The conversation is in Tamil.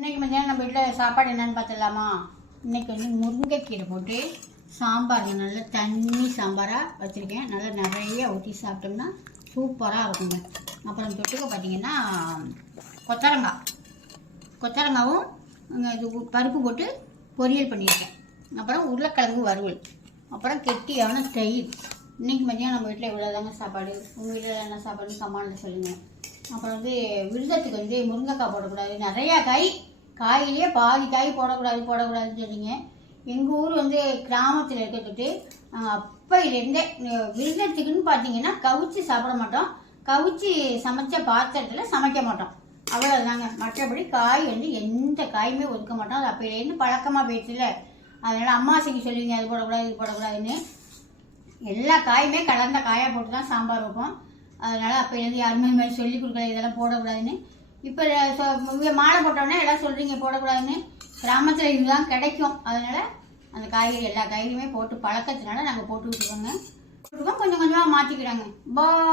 இன்றைக்கி மத்தியானம் நம்ம வீட்டில் சாப்பாடு என்னென்னு பார்த்துடலாமா? இன்றைக்கி வந்து முருங்கைக்கீரை போட்டு சாம்பார், நல்லா தண்ணி சாம்பாராக வச்சுருக்கேன். நல்லா நிறைய ஊற்றி சாப்பிட்டோம்னா சூப்பராக இருக்குங்க. அப்புறம் தொட்டுக்க பார்த்திங்கன்னா கொத்தரங்காவும் இது பருப்பு போட்டு பொரியல் பண்ணியிருக்கேன். அப்புறம் உருளைக்கிழங்கு வறுவல், அப்புறம் கெட்டியான தயிர். இன்றைக்கி மத்தியானம் நம்ம வீட்டில் இவ்வளோதாங்க சாப்பாடு. உங்கள் வீட்டில் என்ன சாப்பாடுன்னு கமெண்ட்டில் சொல்லுங்கள். அப்புறம் வந்து விருதத்துக்கு வந்து முருங்கைக்காய் போடக்கூடாது, நிறையா காயிலே பாதி காய் போடக்கூடாதுன்னு சொன்னீங்க. எங்கள் ஊர் வந்து கிராமத்தில் இருக்கிறதுட்டு நாங்கள் அப்போலேருந்தே விருதத்துக்குன்னு பார்த்தீங்கன்னா கவிச்சி சாப்பிட மாட்டோம், கவிச்சி சமைச்ச பாத்திரத்தில் சமைக்க மாட்டோம், அவ்வளோதாங்க. மற்றபடி காய் வந்து எந்த காயுமே ஒதுக்க மாட்டோம். அது அப்போலேருந்து பழக்கமாக போயிடுச்சுல, அதனால் அம்மாசிக்கு சொல்லுவீங்க அது போடக்கூடாது இது போடக்கூடாதுன்னு. எல்லா காயுமே கலந்த காயாக போட்டு தான் சாம்பார் வைப்போம். அதனால் அப்போலேருந்து யாருமே இது மாதிரி சொல்லி கொடுக்கல இதெல்லாம் போடக்கூடாதுன்னு. இப்போ மாலை போட்டோன்னே எல்லாம் சொல்கிறீங்க போடக்கூடாதுன்னு. கிராமத்தில் இதுதான் கிடைக்கும், அதனால் அந்த காய்கறி எல்லா காய்கறியுமே போட்டு பழக்கத்தினால நாங்கள் போட்டு விட்டுருவோங்க. கொஞ்சம் கொஞ்சமாக மாற்றிக்கிறாங்க. பாய்.